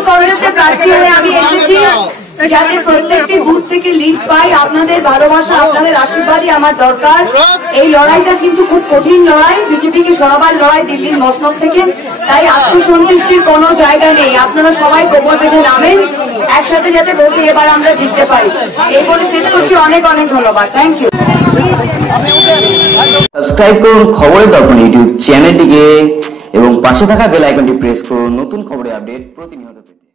তৃণমূল কংগ্রেসের প্রার্থী হয়ে আমি এসেছি যাতে প্রত্যেকটি বুথ থেকে লিড পাই। আপনাদের ভালোবাসা, আপনাদের আশীর্বাদই আমার দরকার। এই লড়াইটা কিন্তু খুব কঠিন লড়াই, বিজেপিকে সরাবার লড়াই দিল্লির মসনদ থেকে। তাই আত্মসন্তুষ্টির কোনো জায়গা নেই। আপনারা সবাই কোমর বেঁধে নামেন, একসাথে যাতে ভোটে এবার আমরা জিততে পারি। এই বলে শেষ করছি। অনেক অনেক ধন্যবাদ। Thank you. সাবস্ক্রাইব করুন খবরের দর্পণ ইউটিউব চ্যানেলটিকে এবং পাশে থাকা বেল আইকনটি প্রেস করুন নতুন খবরের আপডেট প্রতিনিয়ত পেতে।